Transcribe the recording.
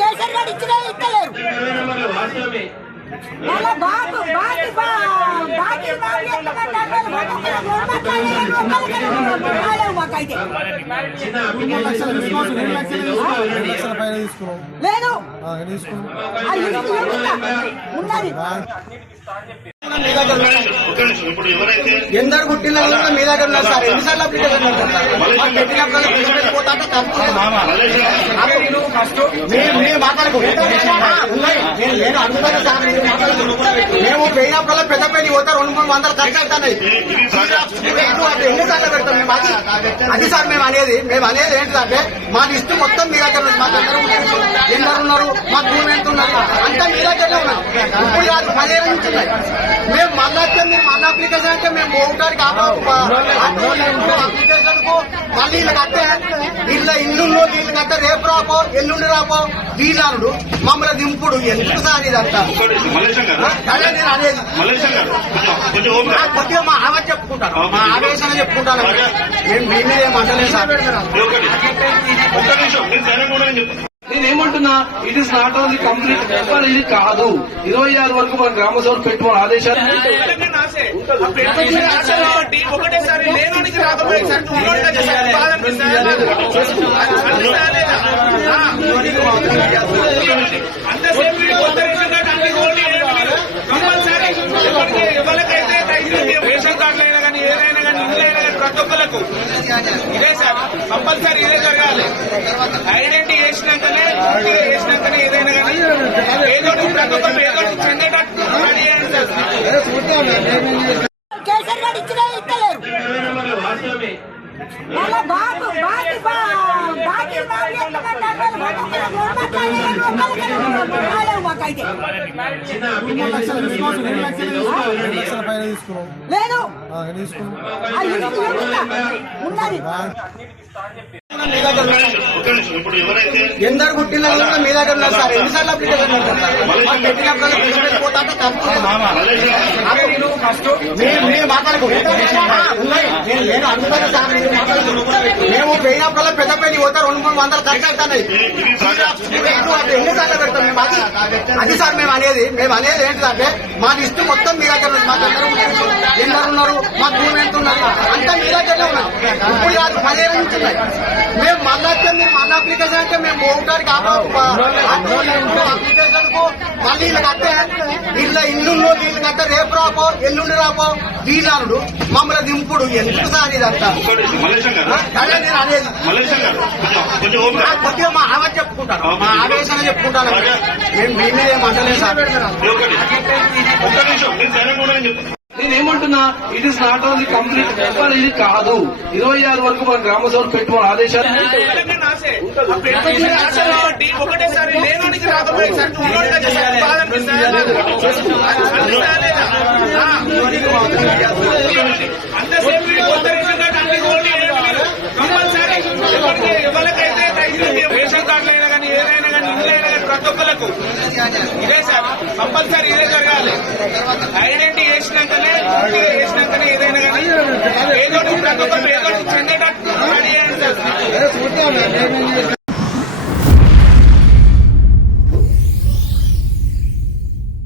కేసీఆర్ గారు ఇచ్చినా ఇస్తలేరు. మళ్ళా బాకీ మాకైతే లేదు ఉన్నది. ఎందరు పుట్టిన మీ దగ్గర ఉన్నారు సార్. ఎన్నిసార్లు అప్లికేషన్ మేము పోయినప్పుడల్లా పెద్ద పెళ్లి పోతే 200-300 ఖర్చు అవుతున్నాయి. ఎన్నిసార్లు పెడతాం మేము? అది సార్ మేము అనేది ఏంటంటే మా లిస్టు మొత్తం మీ దగ్గర ఉంది. మాకు ఎందరు ఉన్నారు, మాకు భూమి ఎంత ఉన్నారు అంతా మీ దగ్గరనే ఉన్నారు. ఇప్పుడు కాదు 10 ఏళ్ళ నుంచి ఉన్నాయి. మేము మళ్ళా మీరు మళ్ళీ అప్లికేషన్ అంటే మేము పోవడానికి అప్లికేషన్ కు మళ్ళీ వీళ్ళు కట్టే ఇల్లు వీళ్ళు కట్టే రేపు రాపో ఎల్లుండి రాపో వీళ్ళాడు మమ్మల్ని దింపుడు ఎందుకు సార్ ఇదంతా? అదే నేను అనేది కొద్దిగా మా ఆవేశ చెప్పుకుంటాను, మా ఆవేశంగా చెప్పుకుంటాను. మేము మీ మీద ఏమంటలేదు సార్. నేనేమంటున్నా, it is not only complete paper, ఇది కాదు. 26 వరకు మన గ్రామ సభ పెట్టుకోవాలి ఆదేశాలు. ఒకటేసారి లేనోనికి రాకపోయి ఎవరికైతే రేషన్ కార్డులు అయినా కానీ ఏదైనా కానీ ఇల్లు అయినా కానీ ప్రతి ఒక్కరికి ఇదే సార్ కంపల్సరీ ఇదే జరగాలి. ఐడెంటిటీ వేసినాకనే ఏదైనా కానీ ఏదో ప్రతి ఒక్కరు ఏదో చెందేటట్టు రెడీ అయ్యండి సార్. కేసీఆర్ గారు ఇచ్చినా ఇస్తలేరు. మళ్ళా మాకైతే లేదు ఉన్నది. ఎందరు పుట్టిన మీ దగ్గర ఉన్నారు సార్. ఎన్నిసార్లు అప్లికేషన్ మేము పోయినప్పుడల్లా పెద్ద పెళ్లి పోతే 200-300 ఖర్చు అవుతున్నాయి. ఎన్నిసార్లు పెడతాం మేము? అది సార్ మేము అనేది ఏంటంటే మా లిస్టు మొత్తం మీ దగ్గర ఉంది. మాకు ఎందరు ఉన్నారు, మాకు భూమి ఎంత ఉన్నారు అంతా మీ దగ్గరనే ఉన్నారు. ఇప్పుడు కాదు 10 ఏళ్ళ నుంచి ఉన్నాయి. మేము మళ్ళా మీరు మళ్ళీ అప్లికేషన్ అంటే మేము పోవడానికి అప్లికేషన్ కు మళ్ళీ వీళ్ళు కట్టే ఇల్లు వీళ్ళు కట్టే రేపు రాపో ఎల్లుండి రాపో వీళ్ళాడు మమ్మల్ని దింపుడు ఎందుకు సార్ ఇదంతా? అదే నేను అనేది కొద్దిగా మా ఆవేశ చెప్పుకుంటాను, మా ఆవేశంగా చెప్పుకుంటాను. మేము మీ మీద ఏమంటలేదు సార్. నేనేమంటున్నా, it is not only complete paper, ఇది కాదు. 26 వరకు మన గ్రామ సభ పెట్టుకోవాలి ఆదేశాలు. ఒకటేసారి లేనోనికి రాకపోయి ఎవరికైతే రేషన్ కార్డులు అయినా కానీ ఏదైనా కానీ ఇల్లు అయినా కానీ ప్రతి ఒక్కరికి ఇదే సార్ కంపల్సరీ ఇదే జరగాలి. ఐడెంటిటీ వేసినాకనే ఏదైనా కానీ ఏదో ప్రతి ఒక్కరు ఏదో చెందేటట్టు రెడీ అయ్యండి సార్.